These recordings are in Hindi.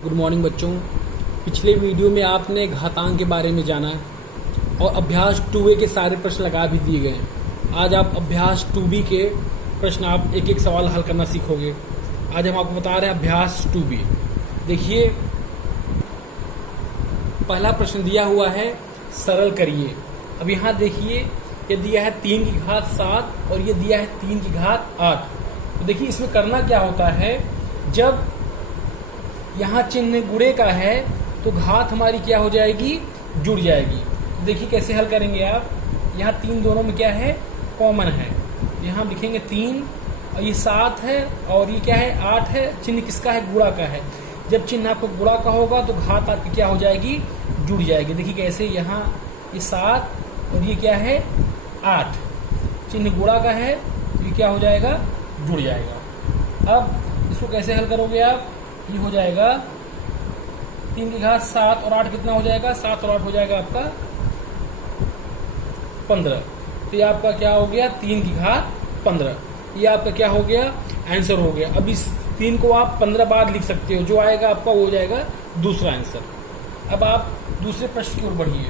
गुड मॉर्निंग बच्चों। पिछले वीडियो में आपने घातांक के बारे में जाना और अभ्यास 2A के सारे प्रश्न लगा भी दिए गए हैं। आज आप अभ्यास 2B के प्रश्न आप एक एक सवाल हल करना सीखोगे। आज हम आपको बता रहे हैं अभ्यास 2B। देखिए, पहला प्रश्न दिया हुआ है सरल करिए। अब यहाँ देखिए, ये दिया है 3 की घात 7 और ये दिया है 3 की घात 8। तो देखिए इसमें करना क्या होता है, जब यहाँ चिन्ह गुणे का है तो घात हमारी क्या हो जाएगी, जुड़ जाएगी। तो देखिए कैसे हल करेंगे आप। यहाँ 3 दोनों में क्या है, कॉमन है। यहाँ लिखेंगे 3 और ये 7 है और ये क्या है, 8 है। चिन्ह किसका है, गुणा का है। जब चिन्ह आपको गुणा का होगा तो घात आपकी क्या हो जाएगी, जुड़ जाएगी। देखिए कैसे, यहाँ ये 7 और ये क्या है 8, चिन्ह गुणा का है तो ये क्या हो जाएगा, जुड़ जाएगा। अब इसको कैसे हल करोगे आप, ये हो जाएगा 3 की घात 7 और 8 कितना हो जाएगा, 7 और 8 हो जाएगा आपका 15। तो ये आपका क्या हो गया, 3 की घात 15। ये आपका क्या हो गया, आंसर हो गया। अब इस 3 को आप 15 बार लिख सकते हो, जो आएगा आपका वो हो जाएगा दूसरा आंसर। अब आप दूसरे प्रश्न की ओर बढ़िए।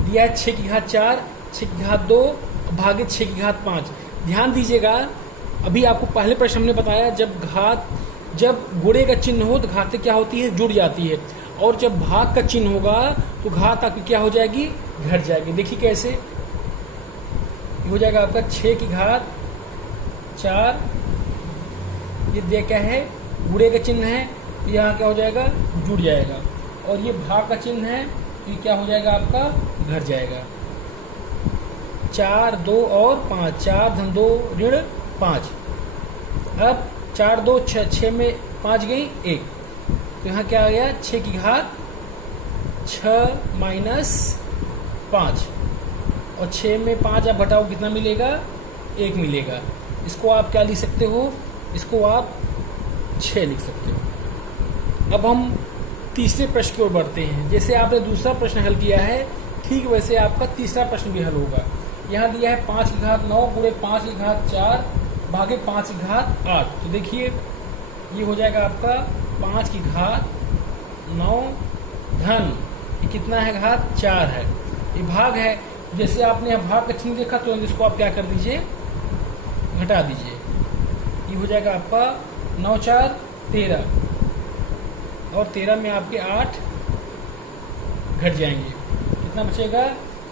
दिया है 6 की घात 4, 6 की घात 2 भागे 6 की घात 5। ध्यान दीजिएगा, अभी आपको पहले प्रश्न हमने बताया जब गुणे का चिन्ह हो तो घात क्या होती है, जुड़ जाती है। और जब भाग का चिन्ह होगा तो घात आपकी क्या हो जाएगी, घट जाएगी। देखिए कैसे हो जाएगा आपका 6 की घात 4, ये दिया क्या है, गुणे का चिन्ह है, यहाँ क्या हो जाएगा, जुड़ जाएगा। और ये भाग का चिन्ह है, ये क्या हो जाएगा आपका, घट जाएगा। 4 2 और 5, 4 धन 2 ऋण 5। अब 4 2 6 में 5 गई 1, तो यहाँ क्या आ गया, 6 की घात 6 माइनस 5 और 6 में 5 आप घटाओ कितना मिलेगा, 1 मिलेगा। इसको आप क्या लिख सकते हो, इसको आप 6 लिख सकते हो। अब हम तीसरे प्रश्न की ओर बढ़ते हैं। जैसे आपने दूसरा प्रश्न हल किया है, ठीक वैसे आपका तीसरा प्रश्न भी हल होगा। यहाँ दिया है 5 की घात 9 गुणे 5 की घात 4 भागे 5 की घात 8। तो देखिए ये हो जाएगा आपका 5 की घात 9 धन ये कितना है, घात 4 है, ये भाग है। जैसे आपने यहाँ भाग का चिन्ह देखा तो इसको आप क्या कर दीजिए, घटा दीजिए। ये हो जाएगा आपका 9 4 13 और 13 में आपके 8 घट जाएंगे। कितना बचेगा,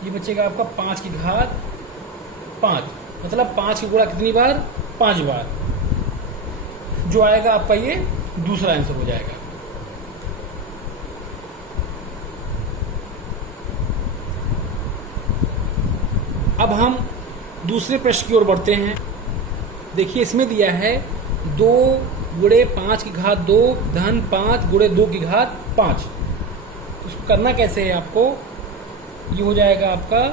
ये बचेगा आपका 5 की घात 5, मतलब 5 की गुणा कितनी बार, 5 बार। जो आएगा आपका ये दूसरा आंसर हो जाएगा। अब हम दूसरे प्रश्न की ओर बढ़ते हैं। देखिए इसमें दिया है 2 गुणे 5 की घात 2 धन 5 गुणे 2 की घात 5। उसको करना कैसे है आपको, ये हो जाएगा आपका,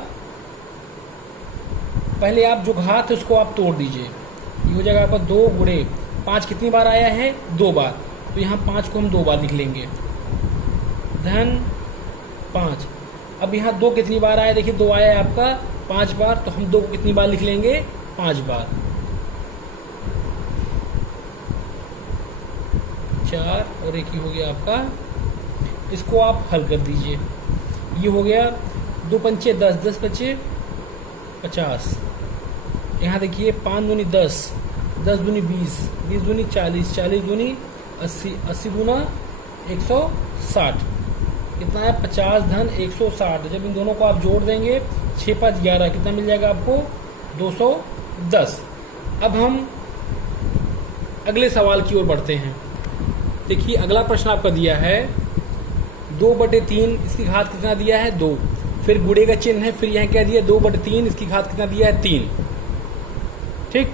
पहले आप जो घात है उसको आप तोड़ दीजिए। ये हो जाएगा आपका 2 गुणे 5 कितनी बार आया है, 2 बार, तो यहाँ 5 को हम 2 बार लिख लेंगे धन 5। अब यहाँ 2 कितनी बार आया, देखिए 2 आया है आपका 5 बार, तो हम 2 को कितनी बार लिख लेंगे, 5 बार। 4 और 1 ही हो गया आपका। इसको आप हल कर दीजिए। ये हो गया 2 पंचे 10, 10 बचे 50। यहाँ देखिए 5 दूनी 10, 10 दूनी 20, 20 दूनी 40, 40 दूनी 80, 80 दूना 160। कितना है, 50 धन 160। जब इन दोनों को आप जोड़ देंगे 6 5 11, कितना मिल जाएगा आपको, 210। अब हम अगले सवाल की ओर बढ़ते हैं। देखिए अगला प्रश्न आपका दिया है 2/3, इसकी घात कितना दिया है, 2। फिर गुणे का चिन्ह है, फिर यहाँ क्या दिया, 2/3, इसकी घात कितना दिया है, 3। ठीक,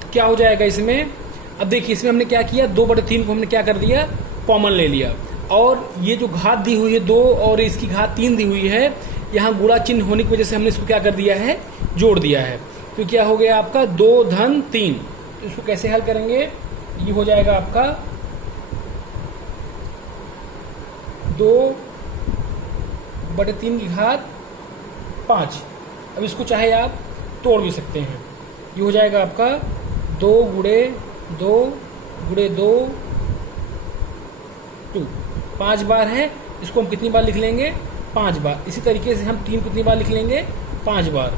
तो क्या हो जाएगा इसमें। अब देखिए इसमें हमने क्या किया, 2/3 को हमने क्या कर दिया, कॉमन ले लिया। और ये जो घात दी हुई है 2 और इसकी घात 3 दी हुई है, यहाँ गुणा चिन्ह होने की वजह से हमने इसको क्या कर दिया है, जोड़ दिया है। तो क्या हो गया आपका 2 धन 3। तो इसको कैसे हल करेंगे, ये हो जाएगा आपका 2/3 की घात 5। अब इसको चाहे आप तोड़ भी सकते हैं। ये हो जाएगा आपका 2 गुणे 2 गुणे 2 2। 5 बार है, इसको हम कितनी बार लिख लेंगे? 5 बार। इसी तरीके से हम 3 कितनी बार लिख लेंगे? 5 बार।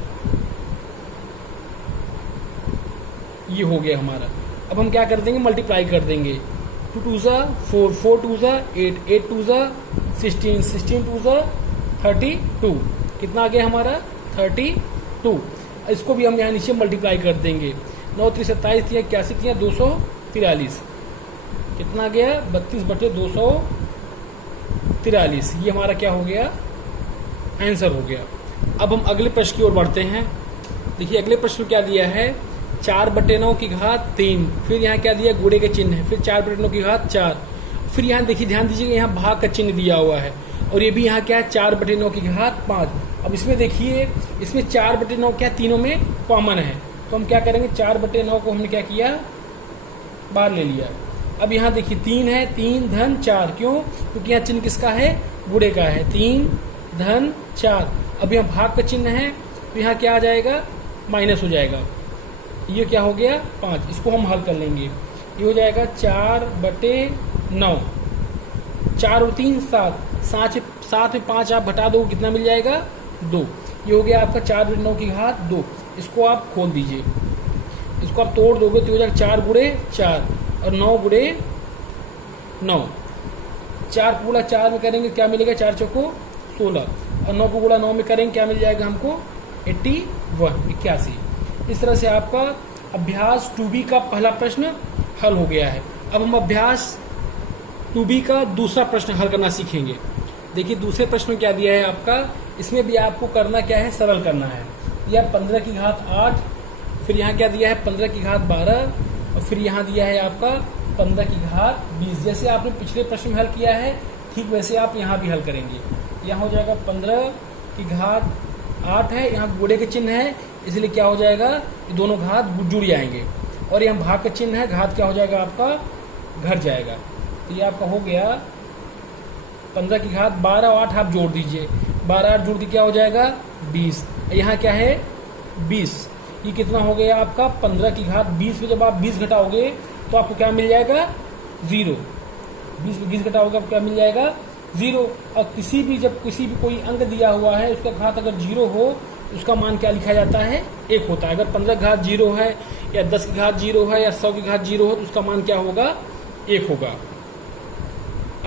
ये हो गया हमारा। अब हम क्या कर देंगे? मल्टीप्लाई कर देंगे। 2 2 ज़ा 4, 4 2 ज़ा 8, 8 2 ज़ा 16, 16 2 ज़ा 32। कितना आ गया हमारा? 32। इसको भी हम यहाँ नीचे मल्टीप्लाई कर देंगे। 9 3 27 थी, 81 थी, 243। कितना गया? 32/243। ये हमारा क्या हो गया? आंसर हो गया। अब हम अगले प्रश्न की ओर बढ़ते हैं। देखिए अगले प्रश्न में क्या दिया है? 4/9 की घात 3, फिर यहाँ क्या दिया? गुणे के चिन्ह है, फिर 4/9 की घात 4, फिर यहाँ देखिए ध्यान दीजिएगा यहाँ भाग का चिन्ह दिया हुआ है, और ये भी यहाँ क्या है? 4/9 की घात 5। अब इसमें देखिए, इसमें 4/9 क्या तीनों में कॉमन है, तो हम क्या करेंगे? 4/9 को हमने क्या किया? बाहर ले लिया। अब यहाँ देखिए 3 है, 3 धन 4, क्यों? क्योंकि यहाँ चिन्ह किसका है? गुणे का है। 3 धन 4। अब यहाँ भाग का चिन्ह है, तो यहाँ क्या आ जाएगा? माइनस हो जाएगा। ये क्या हो गया? 5। इसको हम हल कर लेंगे। ये हो जाएगा 4/9। 4 और 3 7, 7 में 5 आप घटा दो, कितना मिल जाएगा? 2। ये हो गया आपका 4/9 की घात 2। इसको आप खोल दीजिए, इसको आप तोड़ दोगे तो हो जाएगा 4 गुणे 4 और 9 गुणे 9। 4 को गुणा 4 में करेंगे क्या मिलेगा? 4 चौको 16, और 9 को गुणा 9 में करेंगे क्या मिल जाएगा हमको? 81। इस तरह से आपका अभ्यास 2B का पहला प्रश्न हल हो गया है। अब हम अभ्यास 2B का दूसरा प्रश्न हल करना सीखेंगे। देखिए दूसरे प्रश्न में क्या दिया है आपका? इसमें भी आपको करना क्या है? सरल करना है। यह 15 की घात 8, फिर यहाँ क्या दिया है? 15 की घात 12, और फिर यहाँ दिया है आपका 15 की घात 20। जैसे आपने पिछले प्रश्न में हल किया है, ठीक वैसे आप यहाँ भी हल करेंगे। यहाँ हो जाएगा 15 की घात 8 है, यहाँ गुणे के चिन्ह है, इसलिए क्या हो जाएगा? ये दोनों घात जुड़ जाएंगे, और यहाँ भाग का चिन्ह है, घात क्या हो जाएगा आपका? घट जाएगा। तो ये आपका हो गया 15 की घात 12 और 8 आप जोड़ दीजिए, 12 8 जोड़ के क्या हो जाएगा? 20। यहाँ क्या है? 20। ये कितना हो गया आपका? 15 की घात 20 में जब आप 20 घटाओगे तो आपको क्या मिल जाएगा? 0। 20 में 20 घटाओगे आपको क्या मिल जाएगा? 0। और जब किसी भी कोई अंक दिया हुआ है, उसका घात अगर 0 हो, उसका मान क्या लिखा जाता है? 1 होता है। अगर 15 की घात 0 है, या 10 की घात 0 है, या 100 की घात 0 हो, तो उसका मान क्या होगा? 1 होगा।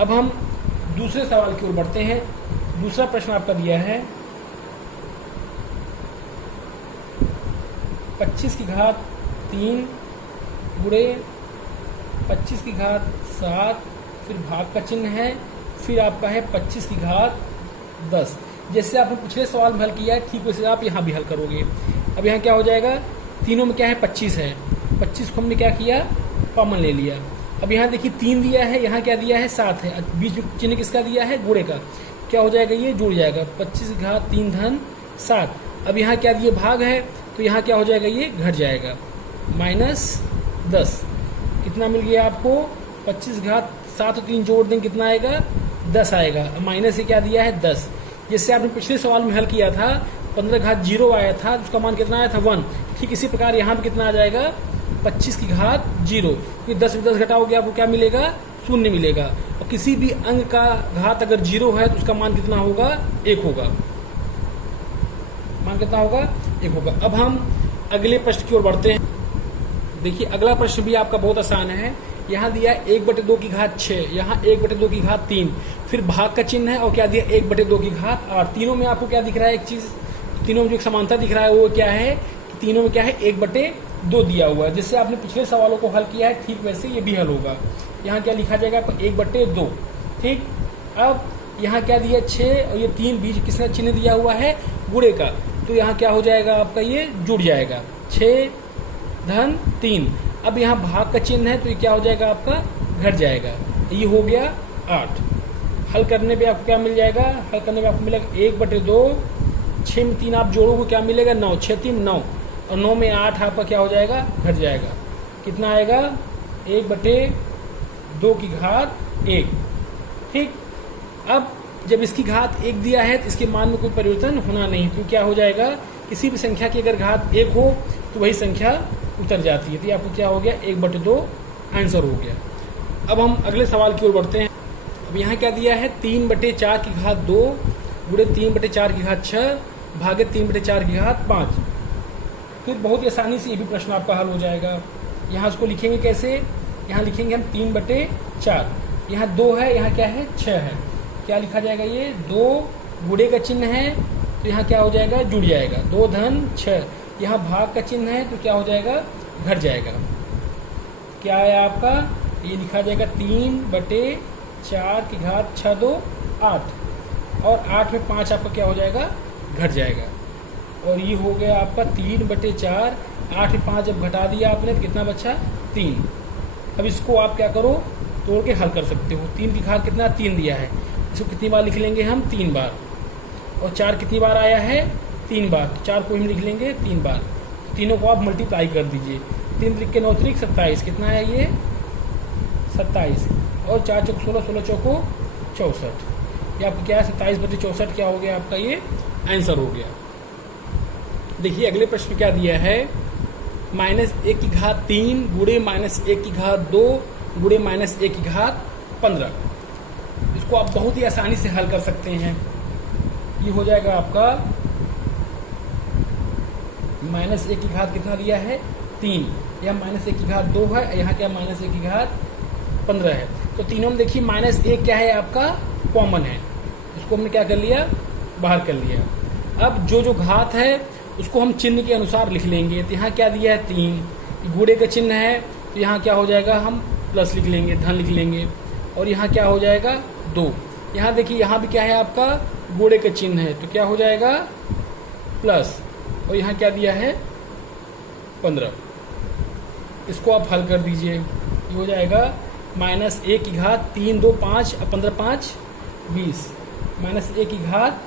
अब हम दूसरे सवाल की ओर बढ़ते हैं। दूसरा प्रश्न आपका दिया है 25 की घात 3 गुणे 25 की घात 7, फिर भाग का चिन्ह है, फिर आपका है 25 की घात 10। जैसे आपने पिछले सवाल में हल किया है, ठीक वैसे आप यहाँ भी हल करोगे। अब यहाँ क्या हो जाएगा? तीनों में क्या है? 25 है। 25 को हमने क्या किया? कॉमन ले लिया। अब यहाँ देखिए 3 दिया है, यहाँ क्या दिया है? 7 है। बीच में चिन्ह किसका दिया है? गुणे का। क्या हो जाएगा? ये जुड़ जाएगा। 25 की घात 3 धन 7। अब यहाँ क्या दिए? भाग है, तो यहाँ क्या हो जाएगा? ये घट जाएगा। -10। कितना मिल गया आपको? 25 घात 7 और 3 जोड़ देंगे, कितना आएगा? 10 आएगा। माइनस से क्या दिया है? 10। जैसे आपने पिछले सवाल में हल किया था, 15 घात 0 आया था, उसका मान कितना आया था? 1। ठीक इसी प्रकार यहाँ पे कितना आ जाएगा? 25 की घात 0। क्योंकि 10 में 10 घटाओगे आपको क्या मिलेगा? 0 मिलेगा। और किसी भी अंक का घात अगर 0 है, तो उसका मान कितना होगा? 1 होगा। मान कितना होगा? 1 होगा। अब हम अगले प्रश्न की ओर बढ़ते हैं। देखिए अगला प्रश्न भी आपका बहुत आसान है। यहाँ दिया 1/2 की घात 6, यहाँ 1/2 की घात 3, फिर भाग का चिन्ह है, और क्या दिया? 1/2 की घात 8। तीनों में आपको क्या दिख रहा है? एक चीज, तीनों में जो एक समानता दिख रहा है वो क्या है? कि तीनों में क्या है? 1/2 दिया हुआ है। जिससे आपने पिछले सवालों को हल किया है, ठीक वैसे ये भी हल होगा। यहाँ क्या लिखा जाएगा? 1/2। ठीक। अब यहाँ क्या दिया? 6 और ये 3, बीच किसका चिन्ह दिया हुआ है? गुणे का। तो यहाँ क्या हो जाएगा आपका? ये जुड़ जाएगा। 6 धन 3। अब यहाँ भाग का चिन्ह है, तो ये क्या हो जाएगा आपका? घट जाएगा। ये हो गया 8। हल करने पे आपको क्या मिल जाएगा? हल करने पे आपको मिलेगा 1/2। 6 में 3 आप जोड़ोगे क्या मिलेगा? 9। 6 3 9, और 9 में 8 आपका क्या हो जाएगा? घट जाएगा। कितना आएगा? 1/2 की घात 1। ठीक। अब जब इसकी घात 1 दिया है, तो इसके मान में कोई परिवर्तन होना नहीं। तो क्या हो जाएगा? किसी भी संख्या की अगर घात 1 हो, तो वही संख्या उतर जाती है। तो आपको क्या हो गया? 1/2 आंसर हो गया। अब हम अगले सवाल की ओर बढ़ते हैं। अब यहाँ क्या दिया है, 3/4 की घात 2 गुणे 3/4 की घात 6 भागे 3/4 की घात 5। फिर बहुत ही आसानी से ये भी प्रश्न आपका हल हो जाएगा। यहाँ उसको लिखेंगे कैसे, यहाँ लिखेंगे हम 3/4, यहाँ 2 है, यहाँ क्या है 6 है, क्या लिखा जाएगा, ये 2 गुणे का चिन्ह है तो यहाँ क्या हो जाएगा, जुड़ जाएगा, 2 धन 6, यहाँ भाग का चिन्ह है तो क्या हो जाएगा, घट जाएगा। क्या है आपका, ये लिखा जाएगा 3/4 की घात 6 2 8, और 8 में 5 आपका क्या हो जाएगा, घट जाएगा। और ये हो गया आपका 3/4, 8 में 5 जब घटा दिया आपने तो कितना बचा, 3। अब इसको आप क्या करो, तोड़ के हल कर सकते हो। 3 की घात कितना, 3 दिया है, इसको कितनी बार लिख लेंगे हम, 3 बार। और 4 कितनी बार आया है, 3 बार, तो 4 को हम लिख लेंगे 3 बार। तीनों को आप मल्टीप्लाई कर दीजिए, 3 त्रिक के 9 त्रिक 27, कितना है ये 27, और 4 चौक 16, 16 चौको 64। ये आपका क्या है, 27/64 क्या हो गया आपका, ये आंसर हो गया। देखिए अगले प्रश्न क्या दिया है, -1 की घात 3 गुणे -1 की घात 2 गुणे -1 की घात 15। इसको आप बहुत ही आसानी से हल कर सकते हैं। ये हो जाएगा आपका -1 की घात कितना दिया है, 3, यहाँ -1 की घात 2 है, यहाँ क्या -1 की घात 15 है। तो तीनों में देखिए -1 क्या है आपका, कॉमन है, इसको हमने क्या कर लिया, बाहर कर लिया। अब जो घात है उसको हम चिन्ह के अनुसार लिख लेंगे। तो यहाँ क्या दिया है, 3, गुणे का चिन्ह है तो यहाँ क्या हो जाएगा, हम प्लस लिख लेंगे, धन लिख लेंगे। और यहाँ क्या हो जाएगा, 2। यहाँ देखिए यहाँ भी क्या है आपका, गुणे का चिन्ह है तो क्या हो जाएगा, प्लस। और यहाँ क्या दिया है, 15। इसको आप हल कर दीजिए, ये हो जाएगा -1 की घात 3 2 5 और 15 5 20, -1 की घात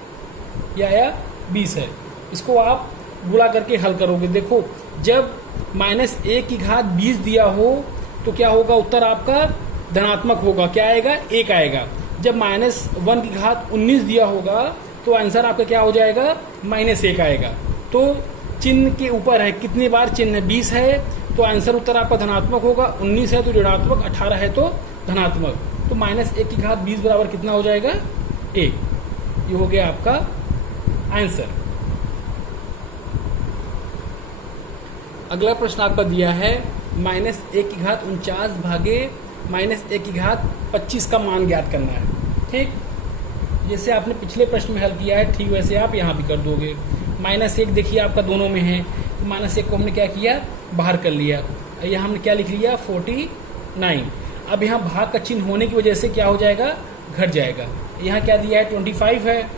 ये आया 20 है। इसको आप गुणा करके हल करोगे। देखो जब -1 की घात 20 दिया हो तो क्या होगा, उत्तर आपका धनात्मक होगा, क्या आएगा, 1 आएगा। जब -1 की घात 19 दिया होगा तो आंसर आपका क्या हो जाएगा, -1 आएगा। तो चिन्ह के ऊपर है, कितनी बार चिन्ह है, 20 है तो आंसर उत्तर आपका धनात्मक होगा, 19 है तो ऋणात्मक, 18 है तो धनात्मक। तो -1 की घात 20 बराबर कितना हो जाएगा, 1। ये हो गया आपका आंसर। अगला प्रश्न आपका दिया है -1 की घात 49 भागे -1 की घात 25 का मान ज्ञात करना है। ठीक, जैसे आपने पिछले प्रश्न में हल किया है ठीक वैसे आप यहाँ भी कर दोगे। -1 देखिए आपका दोनों में है, तो -1 को हमने क्या किया, बाहर कर लिया। यहाँ हमने क्या लिख लिया, 49। अब यहाँ भाग का चिन्ह होने की वजह से क्या हो जाएगा, घट जाएगा। यहाँ क्या दिया है, 25 है,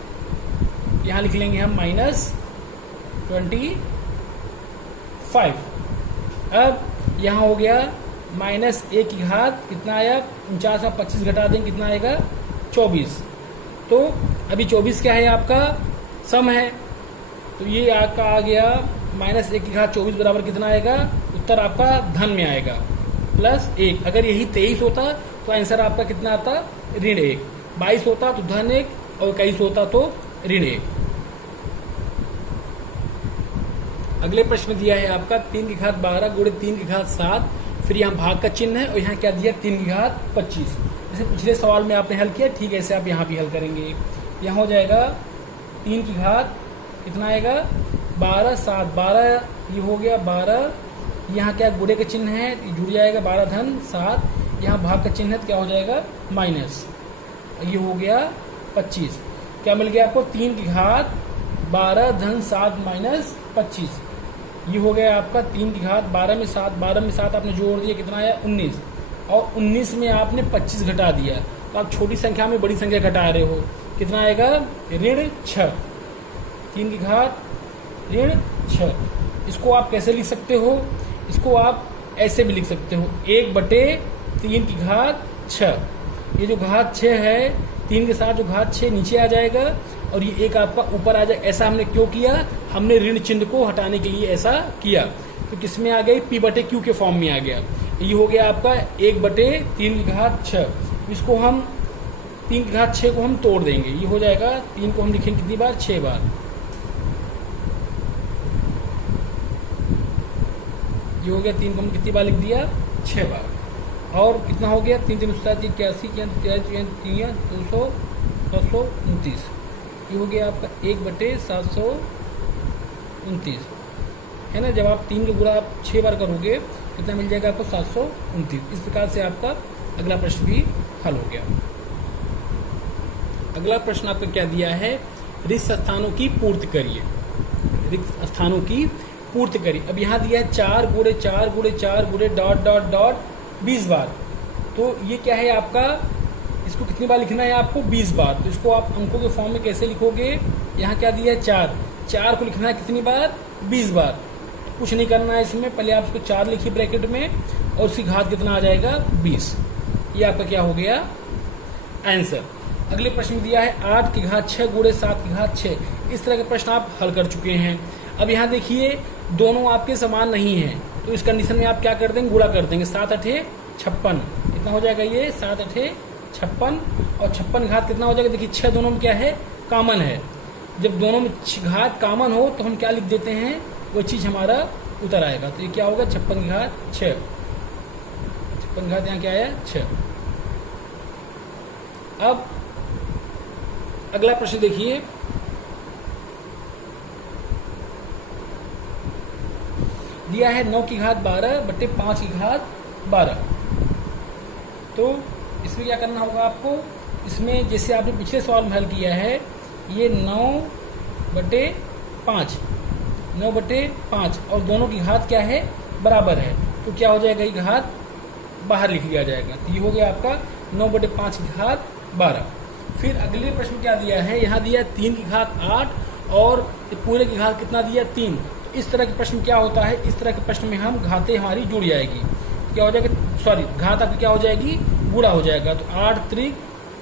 यहाँ लिख लेंगे हम -25। अब यहाँ हो गया -1 की घात कितना आया, 49 और 25 घटा देंगे कितना आएगा, 24। तो अभी 24 क्या है आपका, सम है, तो ये आपका आ गया -1 की घात 24 बराबर कितना आएगा, उत्तर आपका धन में आएगा +1। अगर यही 23 होता तो आंसर आपका कितना आता, ऋण 1। 22 होता तो धन 1, और 21 होता तो ऋण 1। अगले प्रश्न दिया है आपका 3 की घात 12 गुणे 3 की घात 7, फिर यहाँ भाग का चिन्ह है और यहाँ क्या दिया, 3 की घात 25। जैसे पिछले सवाल में आपने हल किया ठीक ऐसे आप यहाँ भी हल करेंगे। यहाँ हो जाएगा 3 की घात कितना आएगा, 12 7 12, ये हो गया 12। यहाँ क्या गुणे का चिन्ह है, जुड़ जाएगा 12 धन 7, यहाँ भाग का चिन्ह है तो क्या हो जाएगा माइनस, ये हो गया 25। क्या मिल गया आपको, 3 की घात 12 धन 7 माइनस 25। ये हो गया आपका 3 की घात 12 में 7, 12 में 7 आपने जोड़ दिया कितना आया 19, और 19 में आपने 25 घटा दिया, तो आप छोटी संख्या में बड़ी संख्या घटा रहे हो, कितना आएगा ऋण 6। 3 की घात ऋण 6। इसको आप कैसे लिख सकते हो, इसको आप ऐसे भी लिख सकते हो, 1/3 की घात 6। ये जो घात 6 है 3 के साथ जो घात 6 नीचे आ जाएगा और ये 1 आपका ऊपर आ जाएगा। ऐसा हमने क्यों किया, हमने ऋण चिन्ह को हटाने के लिए ऐसा किया। तो किस में आ गई, P/Q के फॉर्म में आ गया। ये हो गया आपका 1/3 की घात 6। इसको हम 3 की घात 6 को हम तोड़ देंगे, ये हो जाएगा 3 को हम लिखेंगे कितनी बार, 6 बार। ये हो गया 3 को हम कितनी बार लिख दिया, 6 बार। और कितना हो गया 3 3 7 81 200 729, ये हो गया आपका 1/729 है ना। जब आप 3 का गुणा आप 6 बार करोगे कितना मिल जाएगा आपको 729। इस प्रकार से आपका अगला प्रश्न भी हल हो गया। अगला प्रश्न आपका क्या दिया है, रिक्त स्थानों की पूर्ति करिए। रिक्त स्थानों की पूर्ति करिए। अब यहाँ दिया है 4 गुणे 4 गुणे 4 गुणे डॉट डॉट डॉट 20 बार। तो ये क्या है आपका, इसको कितनी बार लिखना है आपको 20 बार। तो इसको आप अंकों के फॉर्म में कैसे लिखोगे, यहाँ क्या दिया है 4 को लिखना है कितनी बार 20 बार। कुछ नहीं करना है इसमें, पहले आप इसको 4 लिखिए ब्रैकेट में और उसकी घात कितना आ जाएगा 20। ये आपका क्या हो गया आंसर। अगले प्रश्न में दिया है 8 की घात 6 गुणे 7 की घात 6। इस तरह के प्रश्न आप हल कर चुके हैं। अब यहाँ देखिए दोनों आपके समान नहीं हैं, तो इस कंडीशन में आप क्या कर देंगे, गुणा कर देंगे। 7 8 56 कितना हो जाएगा, ये 7 8 56 और 56 घात कितना हो जाएगा। देखिए 6 दोनों में क्या है, कॉमन है। जब दोनों में घात कॉमन हो तो हम क्या लिख देते हैं, वो चीज़ हमारा उतर आएगा। तो ये क्या होगा 56 की घात 6, 56 घात यहाँ क्या आया 6। अब अगला प्रश्न देखिए, दिया है 9 की घात 12 बटे 5 की घात 12। तो इसमें क्या करना होगा आपको, इसमें जैसे आपने पिछले सवाल में हल किया है, ये 9/5 9/5 और दोनों की घात क्या है बराबर है। तो क्या हो जाएगा, ये घात बाहर लिख लिया जाएगा। तो ये हो गया आपका 9/5 की घात 12। फिर अगले प्रश्न क्या दिया है, यहाँ दिया 3 की घात 8 और पूरे की घात कितना दिया 3। इस तरह के प्रश्न क्या होता है, इस तरह के प्रश्न में हम घातें हमारी जुड़ जाएगी, क्या हो जाएगा, सॉरी घात आपकी क्या हो जाएगी, गुणा हो जाएगा। तो 8 त्रिक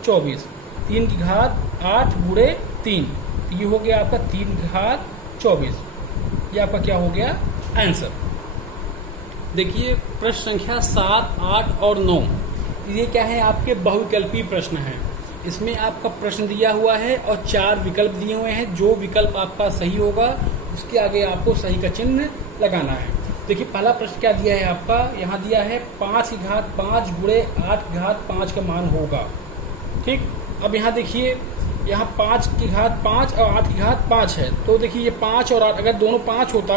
24, 3 की घात 8 गुणे 3, ये हो गया आपका 3 की घात 24। ये आपका क्या हो गया आंसर। देखिए प्रश्न संख्या 7, 8 और 9, ये क्या है आपके बहुविकल्पीय प्रश्न हैं। इसमें आपका प्रश्न दिया हुआ है और 4 विकल्प दिए हुए हैं। जो विकल्प आपका सही होगा उसके आगे आपको सही का चिन्ह लगाना है। देखिए पहला प्रश्न क्या दिया है आपका, यहाँ दिया है 5 की घात 5 गुणे 8 की घात 5 का मान होगा। ठीक, अब यहाँ देखिए यहाँ 5 की घात 5 और 8 की घात 5 है। तो देखिए ये 5 और 8 अगर दोनों 5 होता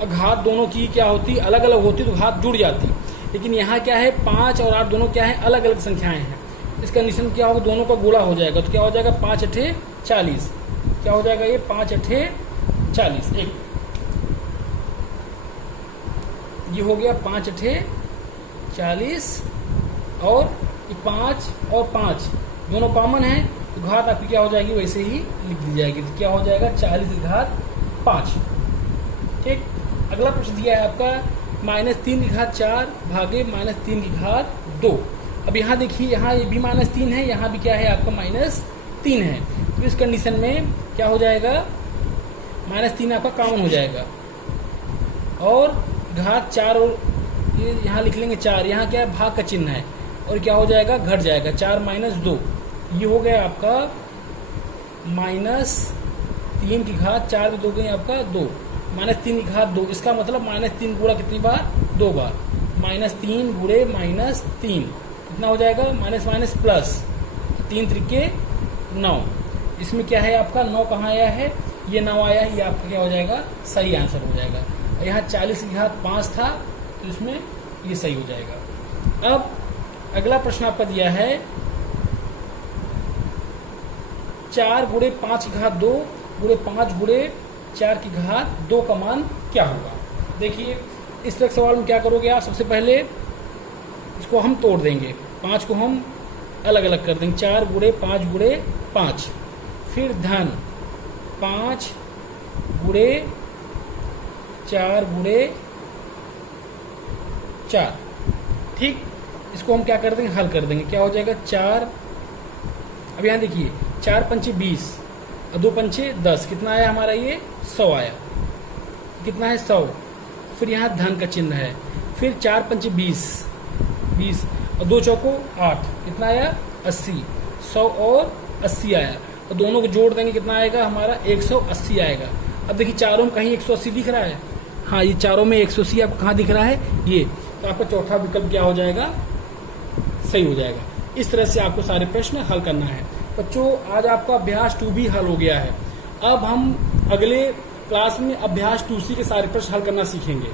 और घात दोनों की क्या होती, अलग अलग होती, तो घात जुड़ जाती। लेकिन यहाँ क्या है 5 और 8 दोनों क्या है, अलग अलग संख्याएं हैं। इस कंडीशन क्या होगा, दोनों का गुणा हो जाएगा। तो क्या हो जाएगा 5 8 40, क्या हो जाएगा ये 5 8 40, एक ये हो गया 5 8 40 और 5 और 5 दोनों कॉमन है, तो घात आपकी क्या हो जाएगी वैसे ही लिख दी जाएगी। तो क्या हो जाएगा 40 की घात 5। ठीक, अगला प्रश्न दिया है आपका -3 की घात 4 भागे -3 की घात 2। अब यहाँ देखिए यहाँ ये भी -3 है, यहाँ भी क्या है आपका -3 है। तो इस कंडीशन में क्या हो जाएगा, -3 आपका कॉमन हो जाएगा और घात 4 और ये यहाँ लिख लेंगे 4, यहाँ क्या है भाग का चिन्ह है और क्या हो जाएगा घट जाएगा 4 - 2, ये हो गया आपका -3 की घात 4 में 2 गई आपका 2, -3 की घात 2। इसका मतलब -3 गुणा कितनी बार, 2 बार, -3 गुणे -3 कितना हो जाएगा, माइनस माइनस प्लस, 3 त्रिके 9। इसमें क्या है आपका 9 कहाँ आया है, ये 9 आया है, ये आपका क्या हो जाएगा सही आंसर हो जाएगा। यहाँ 40 की घात 5 था तो इसमें ये सही हो जाएगा। अब अगला प्रश्न आपका दिया है 4 गुणे 5 की घात 2 गुणे 5 गुणे 4 की घात 2 का मान क्या होगा। देखिए इस तरह सवाल में क्या करोगे आप, सबसे पहले इसको हम तोड़ देंगे, 5 को हम अलग अलग कर देंगे, 4 गुणे 5 गुणे 5, फिर धन 5 गुणे 4 गुणे 4। ठीक, इसको हम क्या कर देंगे, हल कर देंगे, क्या हो जाएगा 4। अब यहाँ देखिए 4 पंचे 20 और 2 पंचे 10, कितना आया हमारा ये 100 आया, कितना है 100। फिर यहाँ धन का चिन्ह है, फिर 4 पंचे 20 और 2 चौको 8, कितना आया 80, 100 और 80 आया और दोनों को जोड़ देंगे कितना आएगा हमारा 180 आएगा। अब देखिए चारों में कहीं 180 दिख रहा है, हाँ ये चारों में 180 आपको कहाँ दिख रहा है, ये, तो आपका चौथा विकल्प क्या हो जाएगा सही हो जाएगा। इस तरह से आपको सारे प्रश्न हल करना है। बच्चों, आज आपका अभ्यास 2 भी हल हो गया है। अब हम अगले क्लास में अभ्यास 2C के सारे प्रश्न हल करना सीखेंगे।